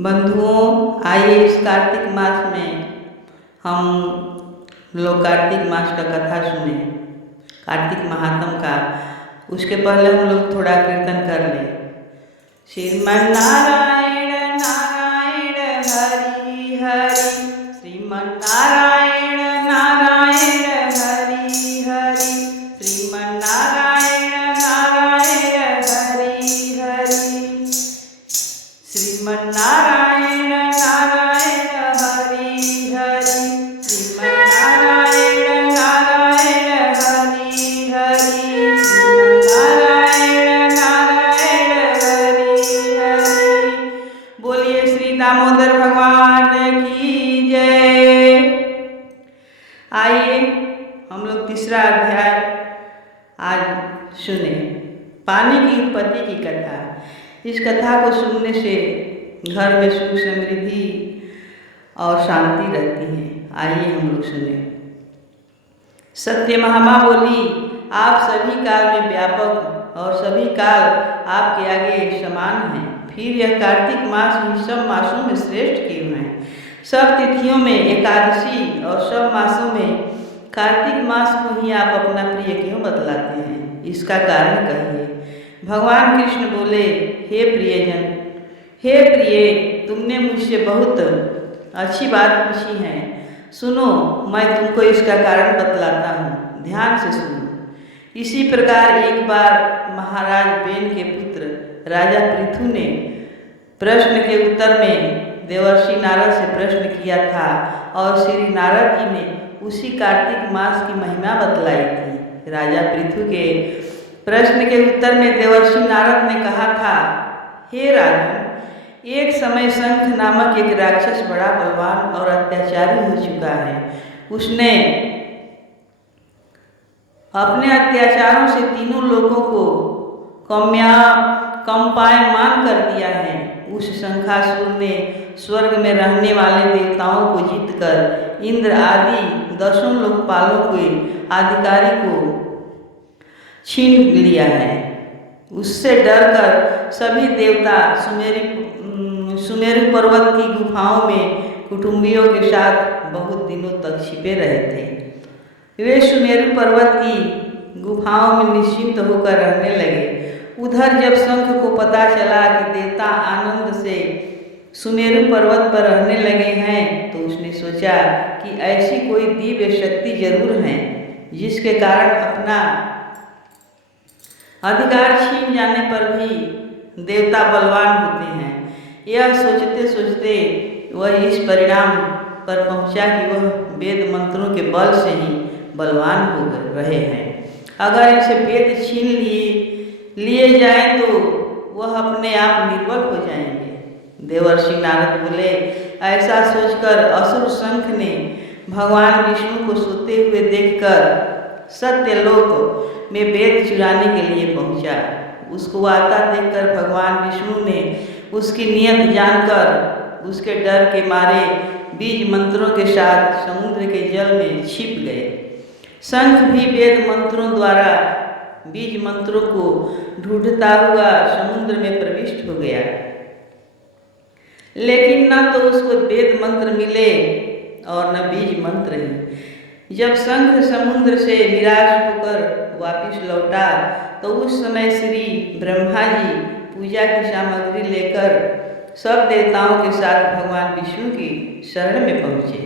बंधुओं, आइए इस कार्तिक मास में हम लोग कार्तिक मास का कथा सुने, कार्तिक महात्म का। उसके पहले हम लोग थोड़ा कीर्तन कर लें। श्रीमन नारायण नारायण हरि हरि, श्रीमन नारायण नारायण हरि हरि, श्रीमन नारायण नारायण हरि हरि, श्रीमन नारायण नारायण हरि हरि, श्रीमन नारायण नारायण हरि हरि, श्रीमन नारायण नारायण हरि हरि। बोलिए श्री दामोदर भगवान की जय। आइए हम लोग तीसरा अध्याय आज सुने, पानी की उत्पत्ति की कथा। इस कथा को सुनने से घर में सुख समृद्धि और शांति रहती है। आइए हम लोग सुने। सत्य महामा बोली, आप सभी काल में व्यापक और सभी काल आपके आगे समान हैं। फिर यह कार्तिक मास ही सब मासों में श्रेष्ठ क्यों है? सब तिथियों में एकादशी और सब मासों में कार्तिक मास को ही आप अपना प्रिय क्यों बतलाते हैं? इसका कारण कहिए। भगवान कृष्ण बोले, हे प्रियजन, हे प्रिय, तुमने मुझसे बहुत अच्छी बात पूछी है। सुनो, मैं तुमको इसका कारण बतलाता हूँ, ध्यान से सुनो। इसी प्रकार एक बार महाराज बेन के पुत्र राजा पृथु ने प्रश्न के उत्तर में देवर्षि नारद से प्रश्न किया था और श्री नारद जी ने उसी कार्तिक मास की महिमा बतलाई थी। राजा पृथु के प्रश्न के उत्तर में देवर्षि नारद ने कहा था, हे राजन, एक समय शंख नामक एक राक्षस बड़ा बलवान और अत्याचारी हो चुका है। उसने अपने अत्याचारों से तीनों लोगों को कंपायमान कर दिया है। उस शंखासुर ने स्वर्ग में रहने वाले देवताओं को जीतकर इंद्र आदि 10 लोकपालों के अधिकारी को छीन लिया है। उससे डरकर सभी देवता सुमेरु पर्वत की गुफाओं में कुटुंबियों के साथ बहुत दिनों तक छिपे रहे थे। वे सुमेरु पर्वत की गुफाओं में निश्चिंत होकर रहने लगे। उधर जब शंख को पता चला कि देवता आनंद से सुमेरु पर्वत पर रहने लगे हैं, तो उसने सोचा कि ऐसी कोई दिव्य शक्ति जरूर है जिसके कारण अपना अधिकार छीन जाने पर भी देवता बलवान होते हैं। यह सोचते सोचते वह इस परिणाम पर पहुंचा कि वह वेद मंत्रों के बल से ही बलवान हो रहे हैं। अगर इसे वेद छीन लिए जाए तो वह अपने आप निर्बल हो जाएंगे। देवर्षि नारद बोले, ऐसा सोचकर असुर शंख ने भगवान विष्णु को सोते हुए देखकर सत्यलोक में वेद चुराने के लिए पहुंचा। उसको आता देखकर भगवान विष्णु ने उसकी नियत जानकर उसके डर के मारे बीज मंत्रों के साथ समुद्र के जल में छिप गए। शंख भी वेद मंत्रों द्वारा बीज मंत्रों को ढूंढता हुआ समुद्र में प्रविष्ट हो गया, लेकिन न तो उसको वेद मंत्र मिले और न बीज मंत्र ही। जब शंख समुद्र से निराश होकर वापिस लौटा तो उस समय श्री ब्रह्मा जी पूजा की सामग्री लेकर सब देवताओं के साथ भगवान विष्णु की शरण में पहुँचे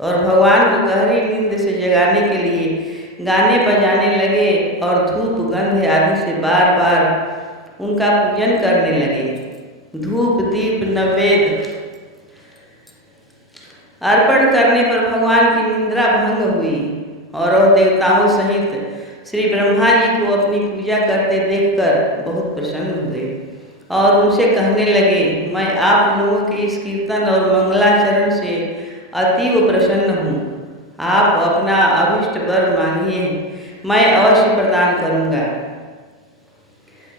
और भगवान को गहरी नींद से जगाने के लिए गाने बजाने लगे और धूप गंध आदि से बार बार उनका पूजन करने लगे। धूप दीप नैवेद्य अर्पण करने पर भगवान की निद्रा भंग हुई और वह देवताओं सहित श्री ब्रह्मा जी को अपनी पूजा करते देखकर बहुत प्रसन्न हुए और उनसे कहने लगे, मैं आप लोगों के इस कीर्तन और मंगलाचरण से अतीव प्रसन्न हूँ। आप अपना अभिष्ट वर मांगिए, मैं अवश्य प्रदान करूँगा।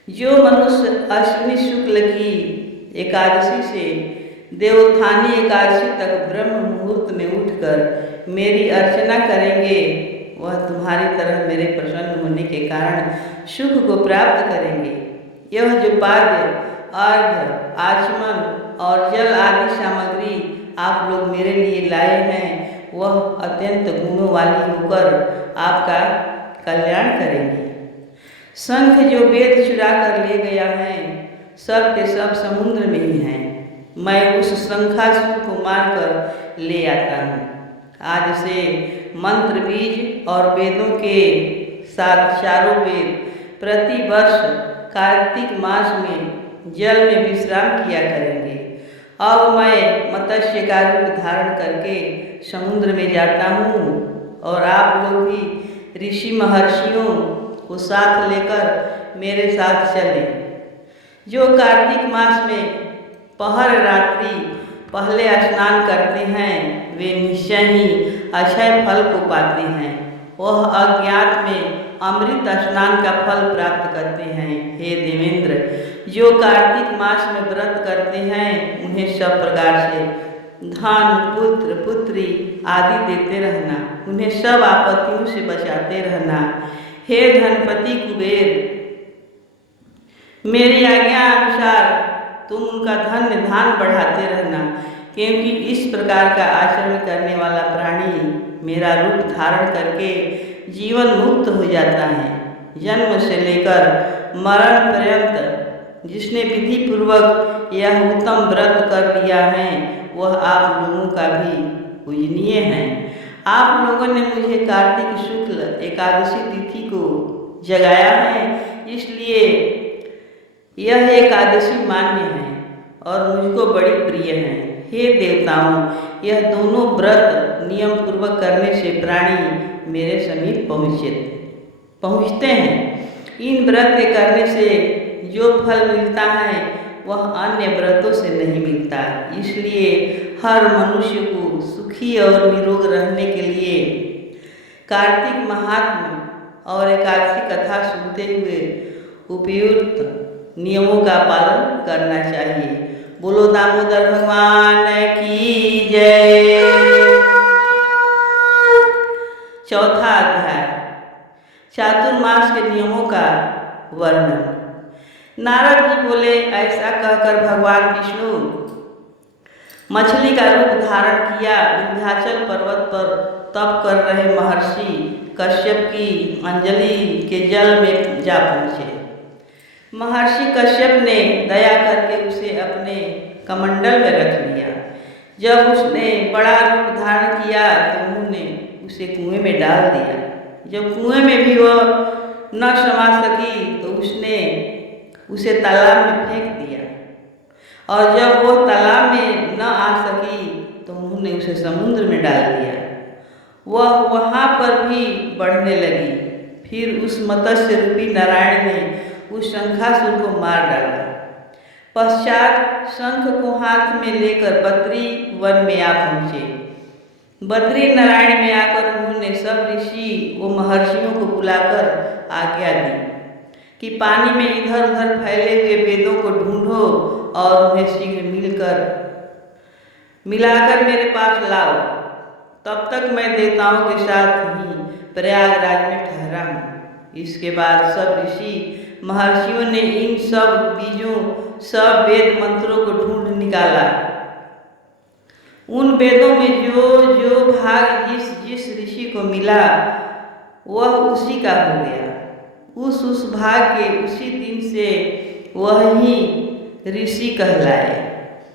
जो मनुष्य अश्विनी शुक्ल की एकादशी से देवोत्थानी एकादशी तक ब्रह्म मुहूर्त में उठकर मेरी अर्चना करेंगे, वह तुम्हारी तरह मेरे प्रसन्न होने के कारण सुख को प्राप्त करेंगे। यह जो पाद्य अर्घ्य, आचमन और जल आदि सामग्री आप लोग मेरे लिए लाए हैं, वह अत्यंत गुणों वाली होकर आपका कल्याण करेंगी। शंख जो वेद चुरा कर ले गया है, सब के सब समुद्र में ही हैं। मैं उस शंखासुर को मारकर ले आता हूँ। आज से मंत्र बीज और वेदों के साथ चारों वेद प्रति वर्ष कार्तिक मास में जल में विश्राम किया करेंगे। अब मैं मत्स्य का रूप धारण करके समुद्र में जाता हूँ और आप लोग भी ऋषि महर्षियों को साथ लेकर मेरे साथ चलें। जो कार्तिक मास में पहर रात्रि पहले स्नान करते हैं वे निश्चय ही अक्षय फल को पाते हैं। वह अज्ञात में अमृत स्नान का फल प्राप्त करते हैं। हे देवेंद्र, जो कार्तिक मास में व्रत करते हैं उन्हें सब प्रकार से धन, पुत्र, पुत्री आदि देते रहना, उन्हें सब आपत्तियों से बचाते रहना। हे धनपति कुबेर, मेरी आज्ञा अनुसार तुम उनका धन धान बढ़ाते रहना, क्योंकि इस प्रकार का आचरण करने वाला प्राणी मेरा रूप धारण करके जीवन मुक्त हो जाता है। जन्म से लेकर मरण पर्यंत जिसने विधि पूर्वक यह उत्तम व्रत कर लिया है वह आप लोगों का भी पूजनीय है। आप लोगों ने मुझे कार्तिक शुक्ल एकादशी तिथि को जगाया है, इसलिए यह एकादशी मान्य है और मुझको बड़ी प्रिय है। हे देवताओं, यह दोनों व्रत नियम पूर्वक करने से प्राणी मेरे समीप पहुँचते हैं। इन व्रत के करने से जो फल मिलता है वह अन्य व्रतों से नहीं मिलता। इसलिए हर मनुष्य को सुखी और निरोग रहने के लिए कार्तिक महात्मा और एकादशी कथा सुनते हुए उपयुक्त नियमों का पालन करना चाहिए। बोलो दामोदर भगवान की जय। चौथा अध्याय, चातुर्मास के नियमों का वर्णन। नारद जी बोले, ऐसा कहकर भगवान विष्णु मछली का रूप धारण किया विंध्याचल पर्वत पर तप कर रहे महर्षि कश्यप की अंजलि के जल में जा पहुँचे। महर्षि कश्यप ने दया करके उसे अपने कमंडल में रख लिया। जब उसने बड़ा रूप धारण किया तो उन्होंने उसे कुएं में डाल दिया। जब कुएं में भी वह न समा सकी तो उसने उसे तालाब में फेंक दिया, और जब वो तालाब में न आ सकी तो उन्होंने उसे समुद्र में डाल दिया। वह वहाँ पर भी बढ़ने लगी। फिर उस मत्स्य रूपी नारायण ने उस शंखासुर को मार डाला। पश्चात शंख को हाथ में लेकर बद्री वन में आ पहुँचे। बद्री नारायण में आकर उन्होंने सब ऋषि व महर्षियों को बुलाकर आज्ञा दी कि पानी में इधर उधर फैले हुए वेदों को ढूंढो और उन्हें शीघ्र मिलाकर मेरे पास लाओ। तब तक मैं देवताओं के साथ ही प्रयागराज में ठहरा हूँ। इसके बाद सब ऋषि महर्षियों ने इन सब बीजों, सब वेद मंत्रों को ढूंढ निकाला। उन वेदों में जो जो भाग जिस ऋषि को मिला वह उसी का हो गया। उस भाग के उसी दिन से वह ही ऋषि कहलाए।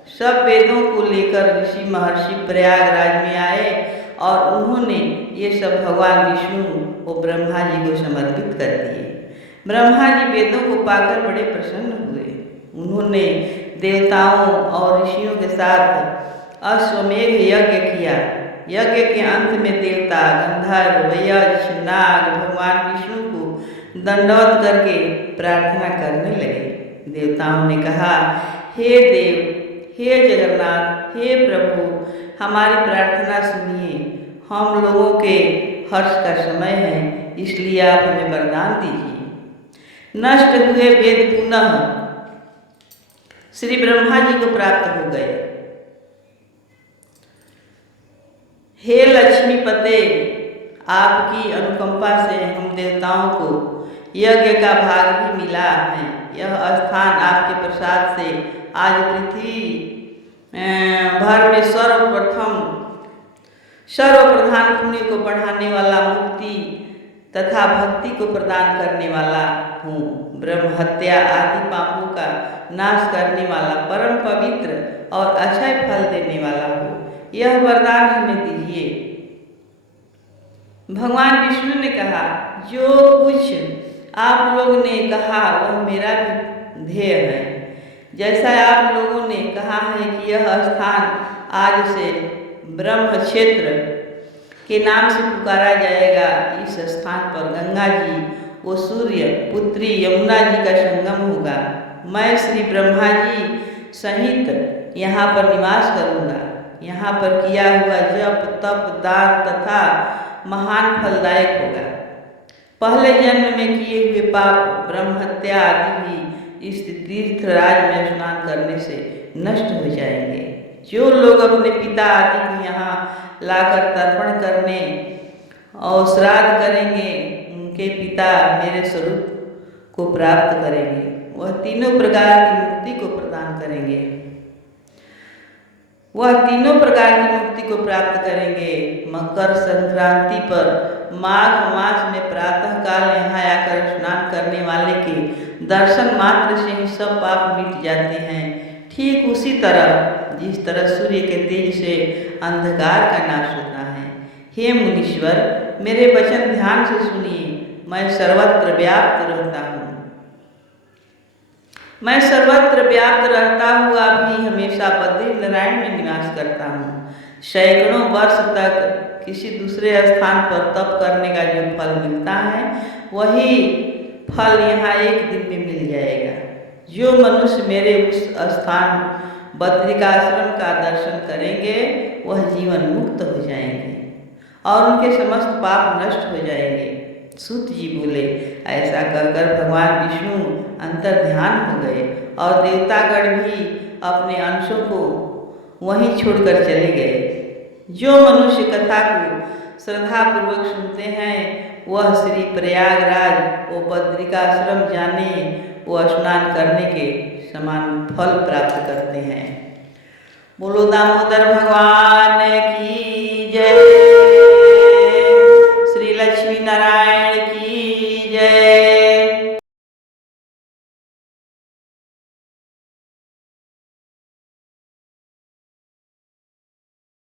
सब वेदों को लेकर ऋषि महर्षि प्रयागराज में आए और उन्होंने ये सब भगवान विष्णु और ब्रह्मा जी को समर्पित कर दिए। ब्रह्मा जी वेदों को पाकर बड़े प्रसन्न हुए। उन्होंने देवताओं और ऋषियों के साथ अश्वमेध यज्ञ किया। यज्ञ के अंत में देवता, गंधर्व, यक्ष, नाग भगवान विष्णु को दंडवत करके प्रार्थना करने लगे। देवताओं ने कहा, हे देव, हे जगन्नाथ, हे प्रभु, हमारी प्रार्थना सुनिए। हम लोगों के हर्ष का समय है, इसलिए आप हमें वरदान दीजिए। नष्ट हुए वेद पुनः श्री ब्रह्मा जी को प्राप्त हो गए। हे लक्ष्मीपते, आपकी अनुकंपा से हम देवताओं को यज्ञ का भाग भी मिला है, यह स्थान आपके प्रसाद से आज पृथ्वी भर में सर्वप्रधान पुण्य को बढ़ाने वाला, मुक्ति तथा भक्ति को प्रदान करने वाला हूँ। ब्रह्म हत्या आदि पापों का नाश करने वाला, परम पवित्र और अक्षय फल देने वाला हूँ। यह वरदान हमें दीजिए। भगवान विष्णु ने कहा, जो कुछ आप लोगों ने कहा वह मेरा भी ध्येय है। जैसा आप लोगों ने कहा है कि यह स्थान आज से ब्रह्म क्षेत्र के नाम से पुकारा जाएगा, इस स्थान पर गंगा जी व सूर्य पुत्री यमुना जी का संगम होगा। मैं श्री ब्रह्मा जी सहित यहाँ पर निवास करूँगा। यहाँ पर किया हुआ जप तप दान तथा महान फलदायक होगा। पहले जन्म में किए हुए पाप, ब्रह्म हत्या आदि भी इस तीर्थराज में स्नान करने से नष्ट हो जाएंगे। जो लोग अपने पिता आदि को यहाँ लाकर तर्पण करने और श्राद्ध करेंगे, उनके पिता मेरे स्वरूप को प्राप्त करेंगे। वह तीनों प्रकार की मुक्ति को प्रदान करेंगे। प्राप्त करेंगे। मकर संक्रांति पर माघ मास में प्रातः काल यहाँ आकर स्नान करने वाले के दर्शन मात्र से ही सब पाप मिट जाते हैं। ठीक उसी तरह जिस तरह सूर्य के तेज से अंधकार का नाश होता है। हे मुनीश्वर, मेरे वचन ध्यान से सुनिए। मैं सर्वत्र व्याप्त रहता हुआ भी हमेशा बद्री नारायण में निवास करता हूँ। सैकड़ों वर्ष तक किसी दूसरे स्थान पर तप करने का जो फल मिलता है, वही फल यहाँ एक दिन में मिल जाएगा। जो मनुष्य मेरे उस स्थान बद्रिकाश्रम का दर्शन करेंगे, वह जीवन मुक्त हो जाएंगे और उनके समस्त पाप नष्ट हो जाएंगे। सूत जी बोले। ऐसा कहकर भगवान विष्णु अंतर ध्यान हो गए और देवतागण भी अपने अंशों को वहीं छोड़कर चले गए। जो मनुष्य कथा को श्रद्धापूर्वक सुनते हैं, वह श्री प्रयागराज व बद्रिकाश्रम जाने व स्नान करने के समान फल प्राप्त करते हैं। बोलो दामोदर भगवान